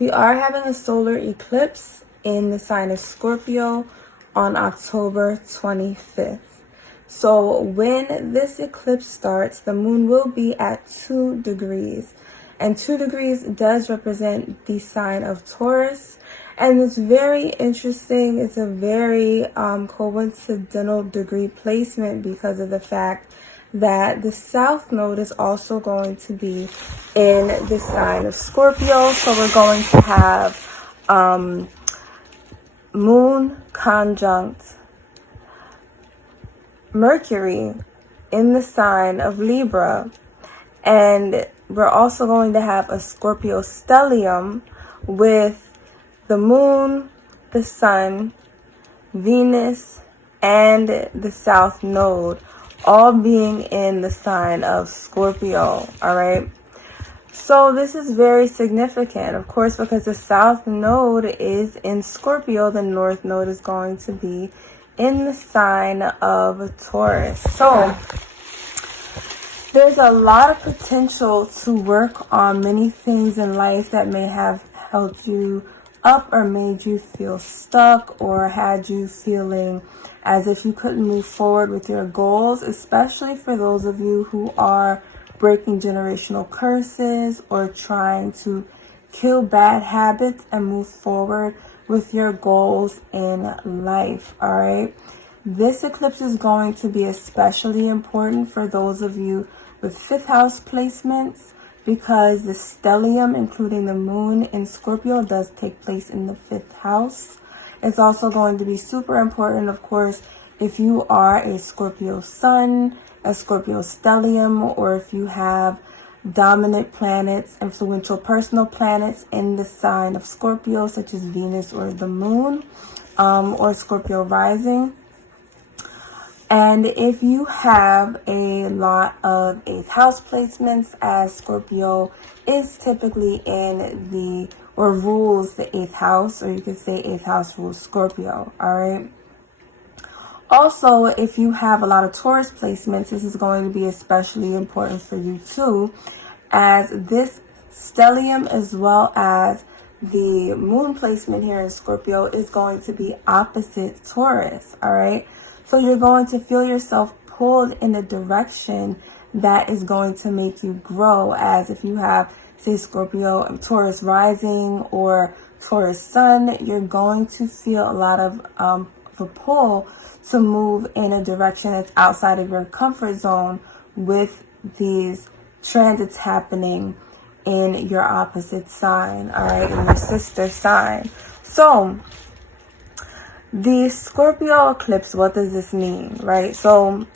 We are having a solar eclipse in the sign of Scorpio on October 25th. So when this eclipse starts, the moon will be at 2 degrees. And 2 degrees does represent the sign of Taurus. And it's very interesting. It's a very coincidental degree placement because of the fact that the south node is also going to be in the sign of Scorpio. So we're going to have moon conjunct Mercury in the sign of Libra. And we're also going to have a Scorpio stellium with the moon, the sun, Venus, and the south node all being in the sign of Scorpio. All right. So this is very significant, of course, because the south node is in Scorpio. The north node is going to be in the sign of Taurus. So there's a lot of potential to work on many things in life that may have held you up or made you feel stuck or had you feeling as if you couldn't move forward with your goals, especially for those of you who are breaking generational curses or trying to kill bad habits and move forward with your goals in life. All right. This eclipse is going to be especially important for those of you with 5th house placements, because the stellium, including the moon in Scorpio, does take place in the 5th house. It's also going to be super important, of course, if you are a Scorpio sun, a Scorpio stellium, or if you have dominant planets, influential personal planets in the sign of Scorpio, such as Venus or the moon, or Scorpio rising. And if you have a lot of 8th house placements, as Scorpio is typically in the, or rules the 8th house, or you could say 8th house rules Scorpio, all right? Also, if you have a lot of Taurus placements, this is going to be especially important for you too, as this stellium as well as the moon placement here in Scorpio is going to be opposite Taurus, all right? So you're going to feel yourself pulled in a direction that is going to make you grow, as if you have, say, Scorpio, Taurus rising or Taurus sun, you're going to feel a lot of a pull to move in a direction that's outside of your comfort zone with these transits happening in your opposite sign, all right, in your sister sign. So the Scorpio eclipse, what does this mean, right? So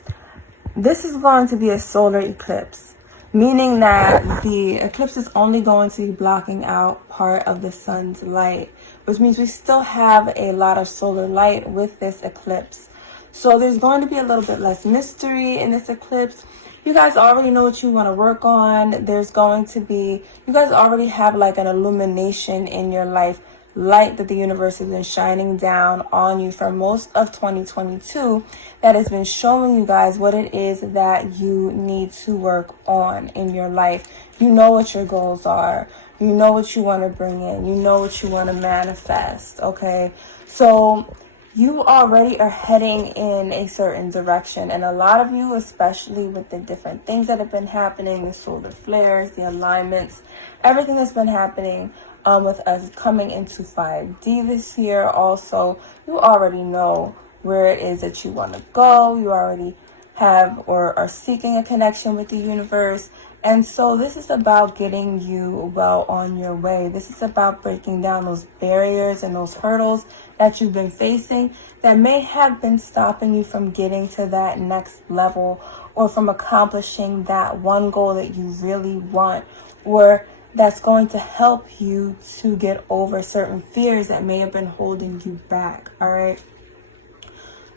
this is going to be a solar eclipse, meaning that the eclipse is only going to be blocking out part of the sun's light, which means we still have a lot of solar light with this eclipse. So there's going to be a little bit less mystery in this eclipse. You guys already know what you want to work on. There's going to be, you guys already have like an illumination in your life, light that the universe has been shining down on you for most of 2022 that has been showing you guys what it is that you need to work on in your life. You know what your goals are. You know what you want to bring in. You know what you want to manifest, okay? So you already are heading in a certain direction, and a lot of you, especially with the different things that have been happening, the solar flares, the alignments, everything that's been happening with us coming into 5D this year. Also, you already know where it is that you want to go. You already have or are seeking a connection with the universe. And so this is about getting you well on your way. This is about breaking down those barriers and those hurdles that you've been facing that may have been stopping you from getting to that next level, or from accomplishing that one goal that you really want, or that's going to help you to get over certain fears that may have been holding you back, all right?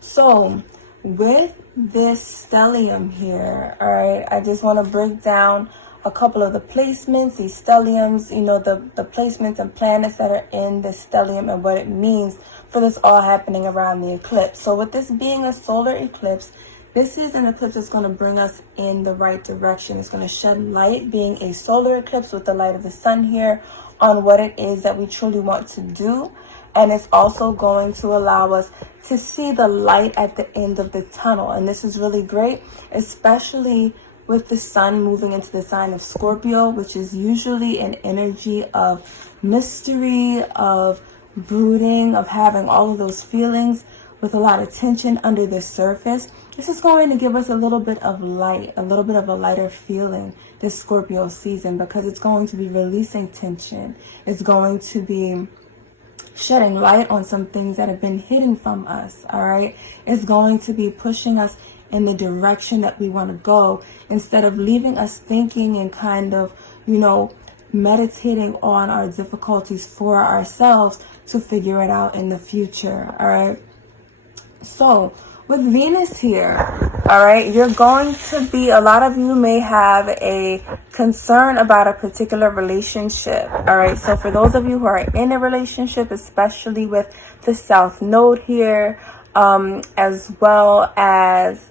So with this stellium here, all right, I just want to break down a couple of the placements, these stelliums, you know, the placements and planets that are in the stellium and what it means for this all happening around the eclipse. So with this being a solar eclipse, this is an eclipse that's going to bring us in the right direction. It's going to shed light, being a solar eclipse with the light of the sun here on what it is that we truly want to do. And it's also going to allow us to see the light at the end of the tunnel. And this is really great, especially with the sun moving into the sign of Scorpio, which is usually an energy of mystery, of brooding, of having all of those feelings with a lot of tension under the surface. This is going to give us a little bit of light, a little bit of a lighter feeling this Scorpio season, because it's going to be releasing tension. It's going to be shedding light on some things that have been hidden from us, all right? It's going to be pushing us in the direction that we want to go, instead of leaving us thinking and kind of, meditating on our difficulties for ourselves to figure it out in the future, all right? So with Venus here, all right, you're going to be, a lot of you may have a concern about a particular relationship, all right? So for those of you who are in a relationship, especially with the South Node here, as well as,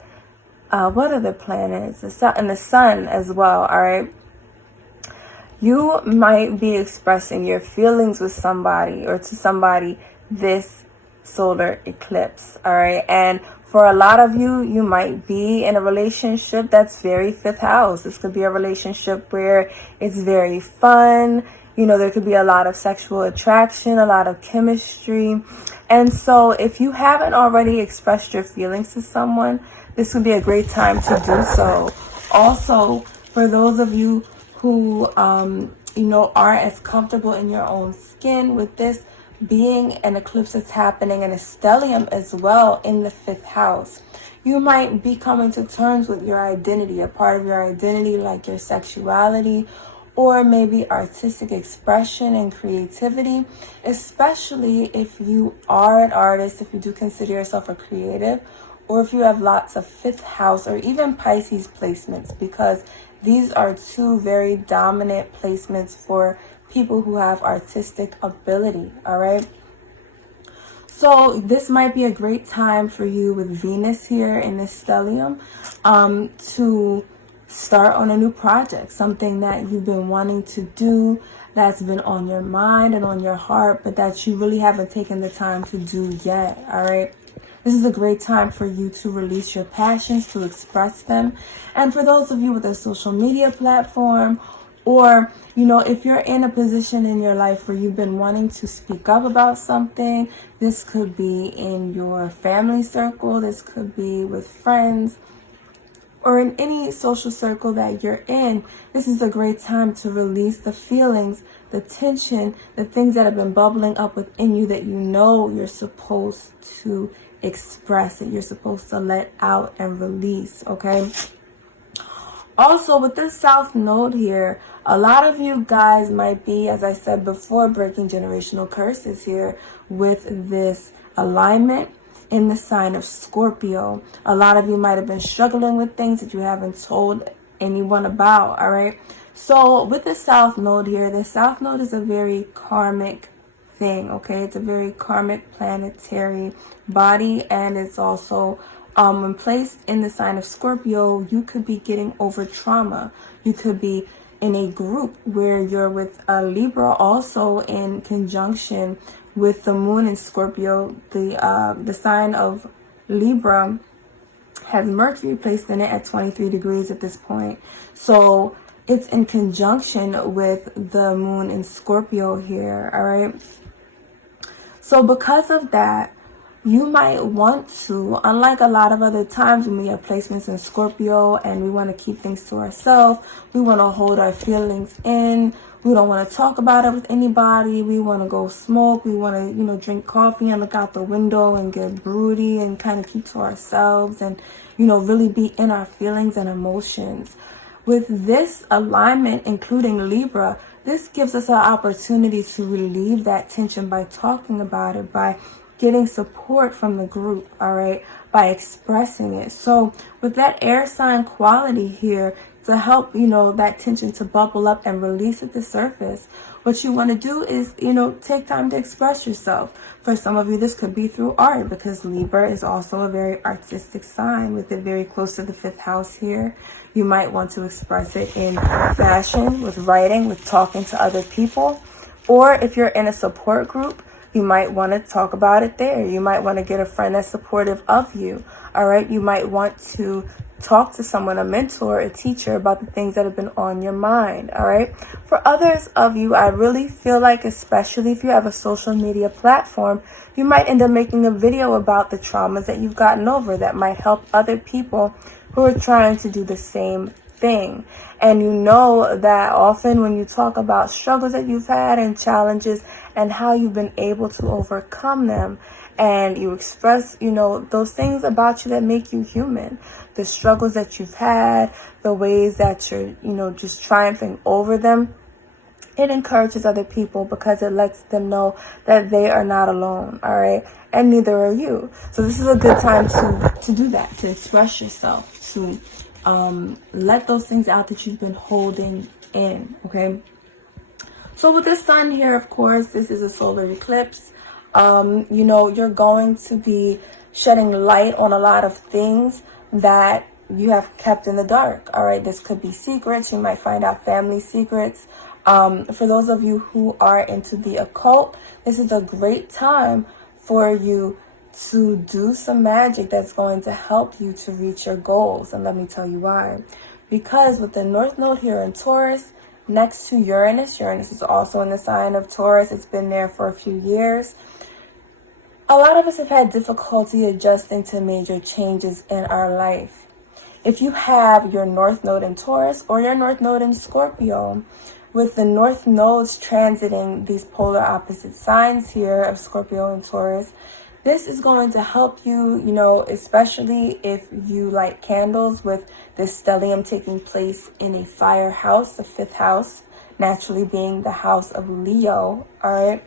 what are the planets? The Sun as well, all right? You might be expressing your feelings with somebody or to somebody this solar eclipse, all right? And for a lot of you, you might be in a relationship that's very fifth house. This could be a relationship where it's very fun. There could be a lot of sexual attraction, a lot of chemistry. And so if you haven't already expressed your feelings to someone, this would be a great time to do so. Also, for those of you who, aren't as comfortable in your own skin, with this being an eclipse that's happening in a stellium as well in the fifth house, you might be coming to terms with your identity, a part of your identity like your sexuality, or maybe artistic expression and creativity, especially if you are an artist, if you do consider yourself a creative, or if you have lots of fifth house or even Pisces placements, because these are two very dominant placements for people who have artistic ability, all right? So this might be a great time for you with Venus here in this stellium to start on a new project, something that you've been wanting to do, that's been on your mind and on your heart, but that you really haven't taken the time to do yet, all right? This is a great time for you to release your passions, to express them. And for those of you with a social media platform, or, if you're in a position in your life where you've been wanting to speak up about something, this could be in your family circle, this could be with friends, or in any social circle that you're in. This is a great time to release the feelings, the tension, the things that have been bubbling up within you that you're supposed to express it. You're supposed to let out and release, okay? Also, with this South Node here, a lot of you guys might be, as I said before, breaking generational curses here with this alignment in the sign of Scorpio. A lot of you might have been struggling with things that you haven't told anyone about, all right? So with the South Node here, the South Node is a very karmic thing, okay? It's a very karmic planetary body, and it's also when placed in the sign of Scorpio, you could be getting over trauma. You could be in a group where you're with a Libra, also in conjunction with the moon in Scorpio. The sign of Libra has Mercury placed in it at 23 degrees at this point. So it's in conjunction with the moon in Scorpio here, all right? So because of that, you might want to, unlike a lot of other times when we have placements in Scorpio and we want to keep things to ourselves, we want to hold our feelings in, we don't want to talk about it with anybody, we want to go smoke, we want to, drink coffee and look out the window and get broody and kind of keep to ourselves and, really be in our feelings and emotions. With this alignment, including Libra, this gives us an opportunity to relieve that tension by talking about it, by getting support from the group, all right, by expressing it. So with that air sign quality here, to help, that tension to bubble up and release at the surface, what you want to do is, take time to express yourself. For some of you, this could be through art, because Libra is also a very artistic sign with it very close to the fifth house here. You might want to express it in fashion, with writing, with talking to other people. Or if you're in a support group, you might want to talk about it there. You might want to get a friend that's supportive of you. All right. You might want to talk to someone, a mentor, a teacher, about the things that have been on your mind. All right. For others of you, I really feel like, especially if you have a social media platform, you might end up making a video about the traumas that you've gotten over that might help other people who are trying to do the same thing. And you know that often when you talk about struggles that you've had and challenges and how you've been able to overcome them, and you express, those things about you that make you human, the struggles that you've had, the ways that you're, just triumphing over them, it encourages other people because it lets them know that they are not alone, all right? And neither are you. So this is a good time to do that, to express yourself, to let those things out that you've been holding in, okay? So with the sun here, of course, this is a solar eclipse. You're going to be shedding light on a lot of things that you have kept in the dark, all right? This could be secrets. You might find out family secrets. For those of you who are into the occult, this is a great time for you to do some magic that's going to help you to reach your goals. And let me tell you why. Because with the North Node here in Taurus, next to Uranus is also in the sign of Taurus. It's been there for a few years. A lot of us have had difficulty adjusting to major changes in our life. If you have your North Node in Taurus or your North Node in Scorpio, with the North Nodes transiting these polar opposite signs here of Scorpio and Taurus, this is going to help you, especially if you light candles with this stellium taking place in a fire house, the 5th house, naturally being the house of Leo, all right?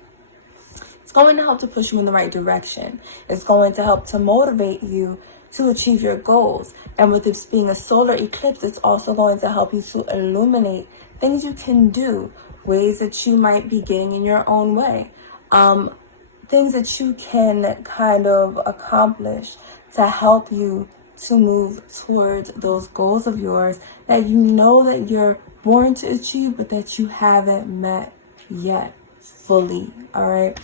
It's going to help to push you in the right direction. It's going to help to motivate you to achieve your goals. And with this being a solar eclipse, it's also going to help you to illuminate things you can do, ways that you might be getting in your own way. Things that you can kind of accomplish to help you to move towards those goals of yours that you know that you're born to achieve, but that you haven't met yet fully, all right?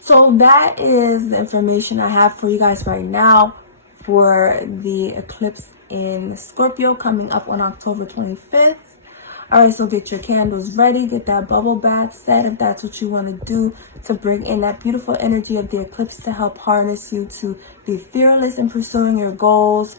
So that is the information I have for you guys right now for the eclipse in Scorpio coming up on October 25th. All right, so get your candles ready, get that bubble bath set if that's what you want to do to bring in that beautiful energy of the eclipse to help harness you to be fearless in pursuing your goals,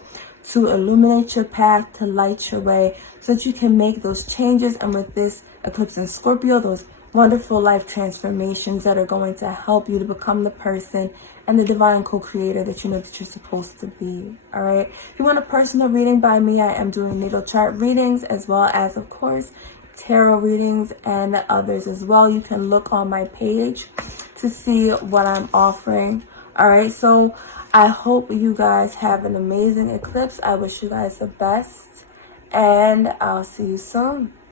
to illuminate your path, to light your way so that you can make those changes. And with this eclipse in Scorpio, those wonderful life transformations that are going to help you to become the person and the divine co-creator that you know that you're supposed to be. All right. If you want a personal reading by me, I am doing natal chart readings as well as, of course, tarot readings and others as well. You can look on my page to see what I'm offering. All right. So I hope you guys have an amazing eclipse. I wish you guys the best, and I'll see you soon.